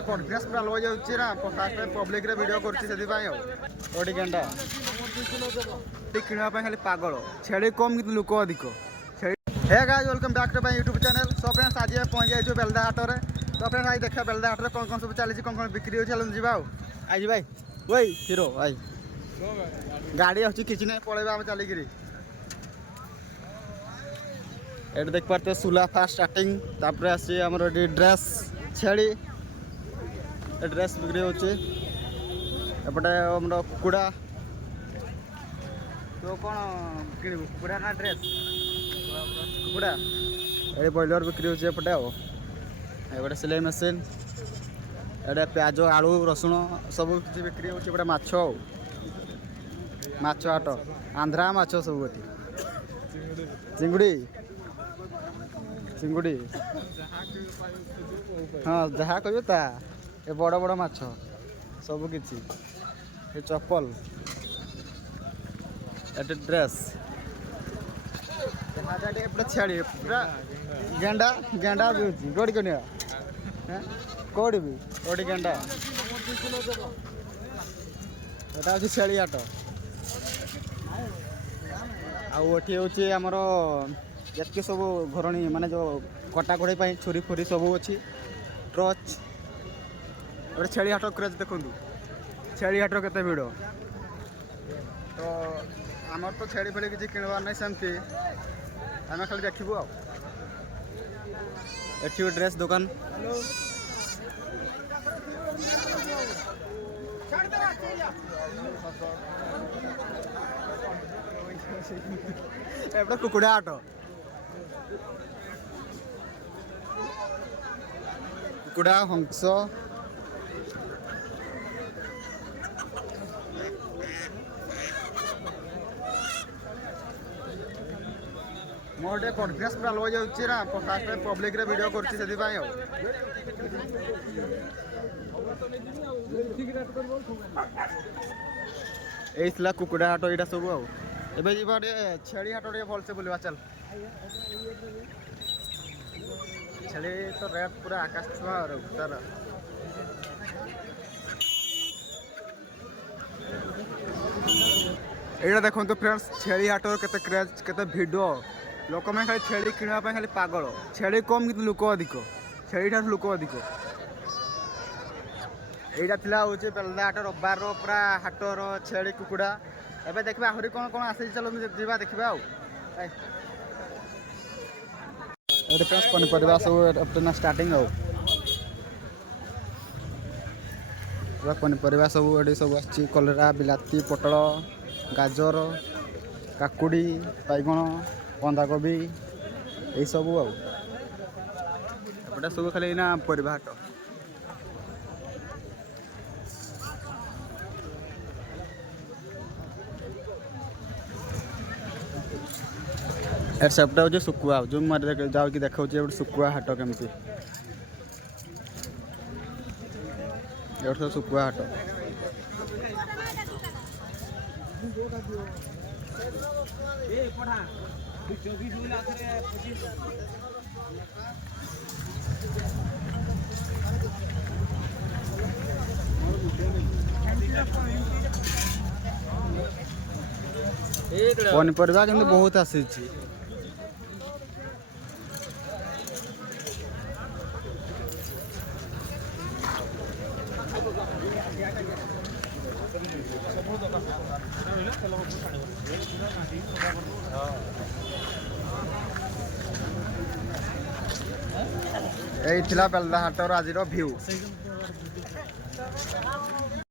Confidence पूरा लो जाउछि ना fast public रे वीडियो करछि सेति पय ओडी गेंडा किणवा खाली पागल छेड़ी कम कि लोक अधिक hey guys welcome back to my YouTube channel. So friends आज पहुंच जाइछु बेलदा हाट रे। तो फ्रेंड्स आज देखा बेलदा हाट रे कौन सब चली कौन बिक्री हो चलन जीवा आज भाई ओई हीरो आई गाड़ी अछि किछि नै पळेबा हम चली गिरी एट देख पारते सुला फास्ट स्टार्टिंग तापर आसी हमर ड्रेस छेड़ी ड्रेस बिक्री होचे एपटे हमर कुकुड़ा तो कौन किणबू कुकुड़ा ना ड्रेस कुकुड़ा ये बॉयलर बिक्री होचे एपटे एपटे सिलाई मशीन एडे प्याज आलू रसुण सब किसी बिक्री होचे एपटे माछ हाट आंध्रा माछ सब एटी चिंगुड़ी चिंगुड़ी हाँ जहाँ कह ता ये बड़ बड़ माछ सब किछि ये चप्पल एटे ड्रेस एपटे छेड़ी पूरा गेंडा गेंडा भी होची गोड़ी कनिया कोड़ी भी कोड़ी गेंडा एटा होची छेड़ी हाट आठी हूँ आमर ये सब घरणी माने जो कटा कड़े छुरी फुरी सब अच्छी टर्च गोटे छेड़ी हाट क्रेज देखु छेड़ी हाट केते भिड़ तो आमर तो छेड़ी फेड़ी किसी किणवार नहीं सेमती आम खाली देखू एटी ड्रेस दुकान एपटे कुकुड़ा हाट कुकुड़ा हंस मोटे कॉन्फिडेंस पूरा लो जाउछि ना फास्ट पब्लिक रे वीडियो करछि सेति पय एइसला कुकुड़ा हाट एटा सब आ एबे जीवा छेड़ी हाट भल से बुलवा चल छेड़ी तो रेट पूरा आकाश छुआ तार एटा देखो तो फ्रेंड्स छेड़ी हाट केते क्रेज केते भिडियो लोक मैंने खाली छेड़ी किणवा खाली पागल छेड़ी कम कि लोक अधिक छेड़ी ठार लोक अधिक एटा थिला होचे बेलदा हाट रविवार पूरा हाटर छेड़ी कुकुड़ा एबे देखबा आहरी कौन कौन आसे चलो जीवा देखबा एटे फ्रेंड्स पनिपरिबा सब अपना स्टार्टिंग पूरा पनिपरिबा सब एटी सब आछि कलरा बिलाती पटल गाजर काकुड़ी बैगण बंधा कोबी यही सब आटे सब खाली ना परिबा हाट सेपटा हूँ सुकुआ जो मारे जाओ कि देखा सुकुआ हाट केमती सब सुकुआ हाट पनीपरिया कि बहुत आसी यही बेलदा हाटर आज भ्यू।